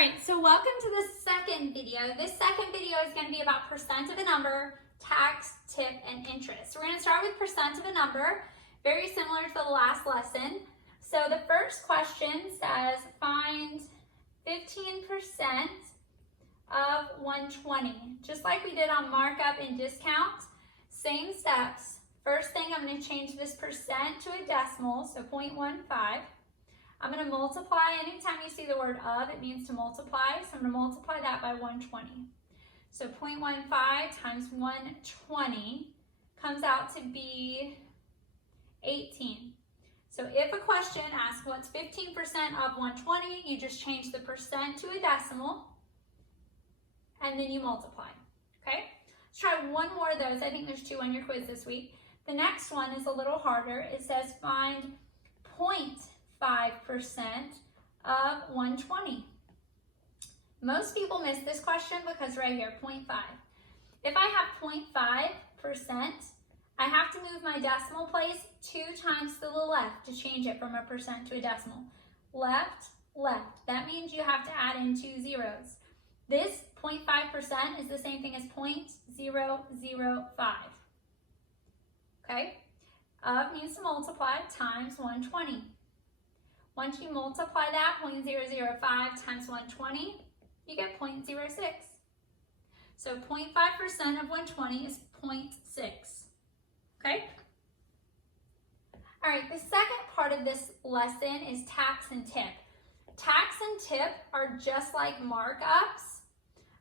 right, so welcome to the second video. This second video is going to be about percent of a number, tax, tip, and interest. We're going to start with percent of a number, very similar to the last lesson. So the first question says find 15% of 120. Just like we did on markup and discount, same steps. First thing, I'm going to change this percent to a decimal, so 0.15. I'm going to multiply. Anytime you see the word of, it means to multiply. So I'm going to multiply that by 120. So 0.15 times 120 comes out to be 18. So if a question asks what's 15% of 120, you just change the percent to a decimal and then you multiply. Okay? Let's try one more of those. I think there's 2 on your quiz this week. The next one is a little harder. It says find 0.5% of 120. Most people miss this question because right here, 0.5. If I have 0.5%, I have to move my decimal place 2 times to the left to change it from a percent to a decimal. Left, left. That means you have to add in 2 zeros. This 0.5% is the same thing as 0.005. Okay? Of means to multiply times 120. Once you multiply that, 0.005 times 120, you get 0.06. So 0.5% of 120 is 0.6. Okay? All right, the second part of this lesson is tax and tip. Tax and tip are just like markups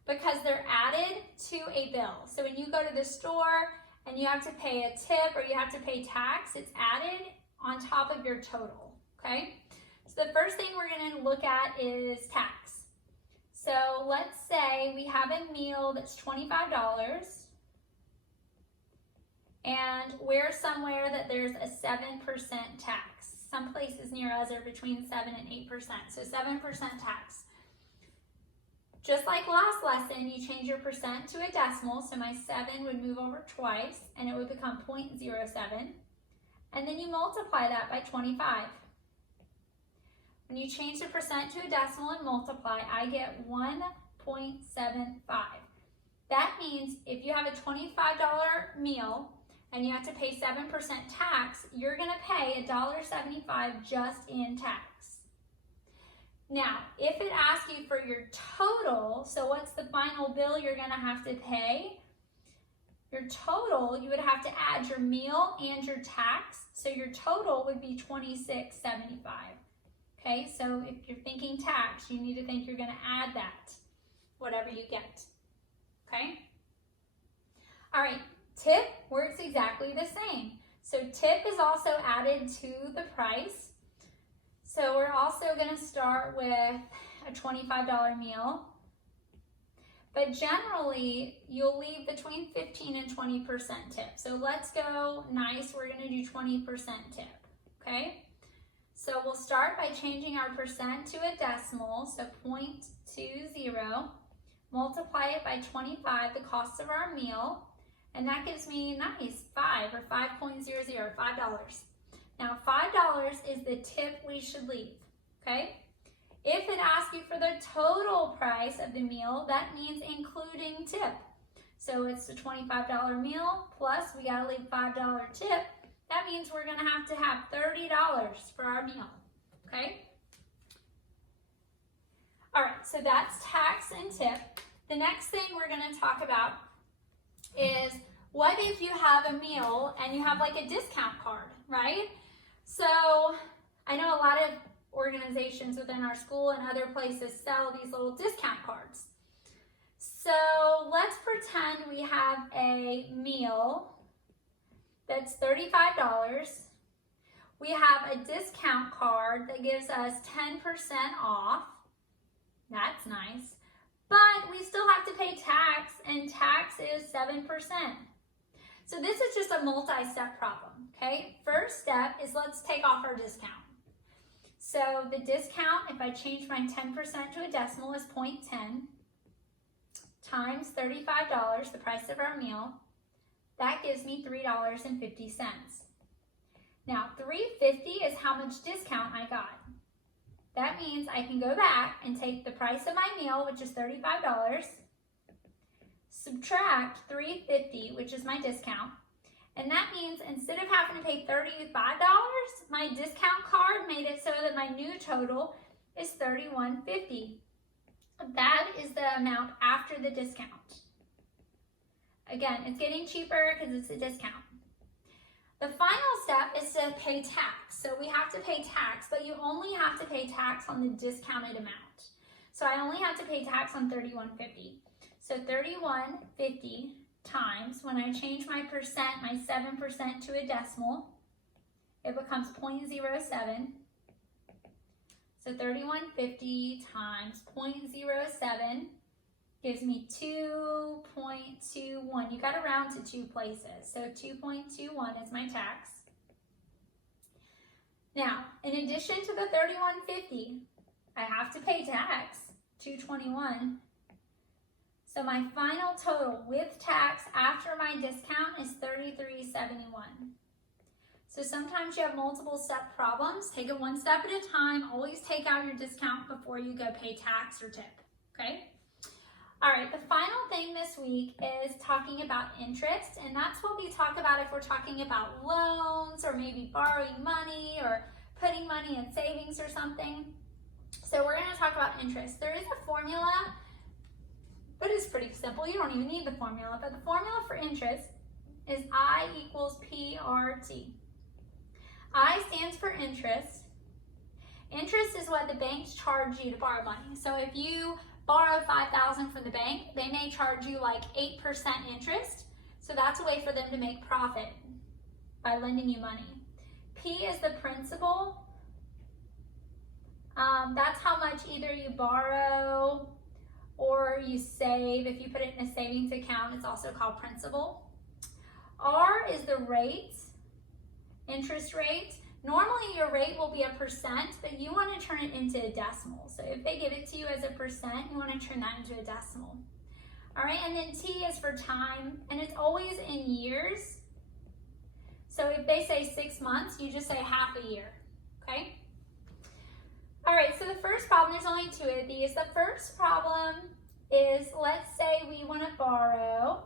because they're added to a bill. So when you go to the store and you have to pay a tip or you have to pay tax, it's added on top of your total, okay? So the first thing we're going to look at is tax. So let's say we have a meal that's $25 and we're somewhere that there's a 7% tax. Some places near us are between 7 and 8%, so 7% tax. Just like last lesson, you change your percent to a decimal, so my 7 would move over twice and it would become 0.07, and then you multiply that by 25. When you change the percent to a decimal and multiply, I get 1.75. That means if you have a $25 meal and you have to pay 7% tax, you're going to pay $1.75 just in tax. Now, if it asks you for your total, so what's the final bill you're going to have to pay? Your total, you would have to add your meal and your tax, so your total would be $26.75. Okay, so if you're thinking tax, you need to think you're going to add that, whatever you get. Okay? All right, tip works exactly the same. So tip is also added to the price. So we're also going to start with a $25 meal. But generally, you'll leave between 15 and 20% tip. So let's go nice. We're going to do 20% tip. Okay? So we'll start by changing our percent to a decimal, so 0.20, multiply it by 25, the cost of our meal, and that gives me nice 5 or 5.00, $5. Now $5 is the tip we should leave, okay? If it asks you for the total price of the meal, that means including tip. So it's the $25 meal plus we gotta leave $5 tip. That means we're going to have $30 for our meal, okay? All right, so that's tax and tip. The next thing we're going to talk about is what if you have a meal and you have like a discount card, right? So I know a lot of organizations within our school and other places sell these little discount cards. So let's pretend we have a meal that's $35. We have a discount card that gives us 10% off. That's nice. But we still have to pay tax, and tax is 7%. So this is just a multi-step problem, okay? First step is let's take off our discount. So the discount, if I change my 10% to a decimal, is 0.10 times $35, the price of our meal. That gives me $3.50. Now, $3.50 is how much discount I got. that means I can go back and take the price of my meal, which is $35, subtract $3.50, which is my discount, and that means instead of having to pay $35, my discount card made it so that my new total is $31.50. That is the amount after the discount. Again, it's getting cheaper because it's a discount. The final step is to pay tax. So we have to pay tax, but you only have to pay tax on the discounted amount. So I only have to pay tax on $31.50. So $31.50 times, when I change my percent, my 7% to a decimal, it becomes 0.07. So $31.50 times 0.07 gives me 2.21. You got to round to two places. So 2.21 is my tax. Now, in addition to the $31.50, I have to pay tax, $2.21. So my final total with tax after my discount is $33.71. So sometimes you have multiple step problems. Take it one step at a time. Always take out your discount before you go pay tax or tip, okay? All right, the final thing this week is talking about interest, and that's what we talk about if we're talking about loans or maybe borrowing money or putting money in savings or something. So we're gonna talk about interest. There is a formula, but it's pretty simple. You don't even need the formula, but the formula for interest is I equals PRT. I stands for interest. Interest is what the banks charge you to borrow money. So if you borrow $5,000 from the bank, they may charge you like 8% interest. So that's a way for them to make profit by lending you money. P is the principal. That's how much either you borrow or you save. If you put it in a savings account, it's also called principal. R is the rate. Interest rate. Normally your rate will be a percent, but you want to turn it into a decimal. So if they give it to you as a percent, you want to turn that into a decimal. All right, and then T is for time, and it's always in years. So if they say 6 months, you just say half a year, okay? All right, so the first problem, there's only two of these. The first problem is, let's say we want to borrow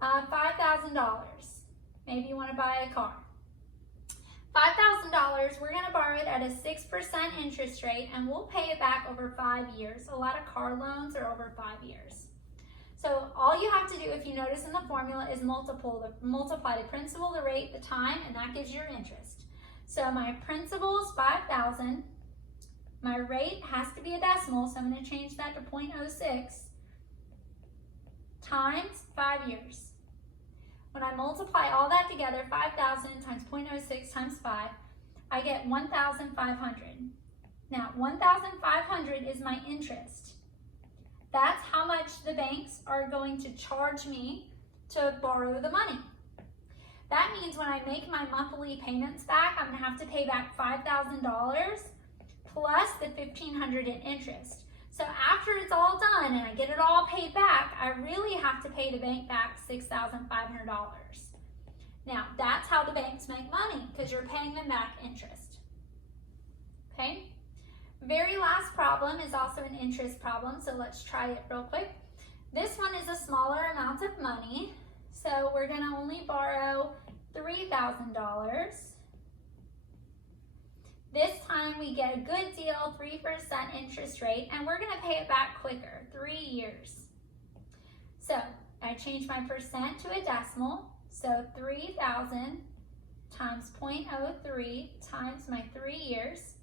$5,000. Maybe you want to buy a car. $5,000, we're going to borrow it at a 6% interest rate, and we'll pay it back over 5 years. A lot of car loans are over 5 years. So all you have to do, if you notice in the formula, is multiply the principal, the rate, the time, and that gives your interest. So my principal is $5,000. My rate has to be a decimal, so I'm going to change that to 0.06 times 5 years. When I multiply all that together, 5,000 times 0.06 times 5, I get 1,500. Now, 1,500 is my interest. That's how much the banks are going to charge me to borrow the money. That means when I make my monthly payments back, I'm going to have to pay back $5,000 plus the $1,500 in interest. So after it's all done and I get it all paid back, I really have to pay the bank back $6,500. Now, that's how the banks make money, because you're paying them back interest. Okay? Very last problem is also an interest problem, so let's try it real quick. This one is a smaller amount of money, so we're going to only borrow $3,000. This time we get a good deal, 3% interest rate, and we're going to pay it back quicker, 3 years. So I change my percent to a decimal, so 3,000 times 0.03 times my 3 years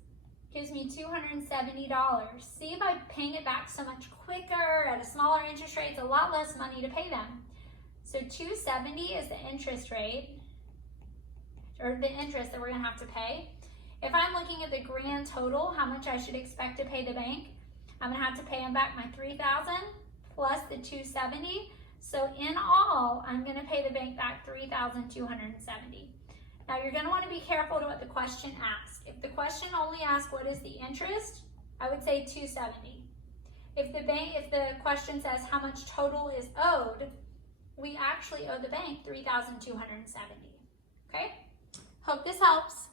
gives me $270. See, by paying it back so much quicker at a smaller interest rate, it's a lot less money to pay them. So $270 is the interest rate, or the interest that we're going to have to pay. If I'm looking at the grand total, how much I should expect to pay the bank, I'm going to have to pay them back my $3,000 plus the $270. So in all, I'm going to pay the bank back $3,270. Now you're going to want to be careful to what the question asks. If the question only asks what is the interest, I would say $270. If the question says how much total is owed, we actually owe the bank $3,270. Okay? Hope this helps.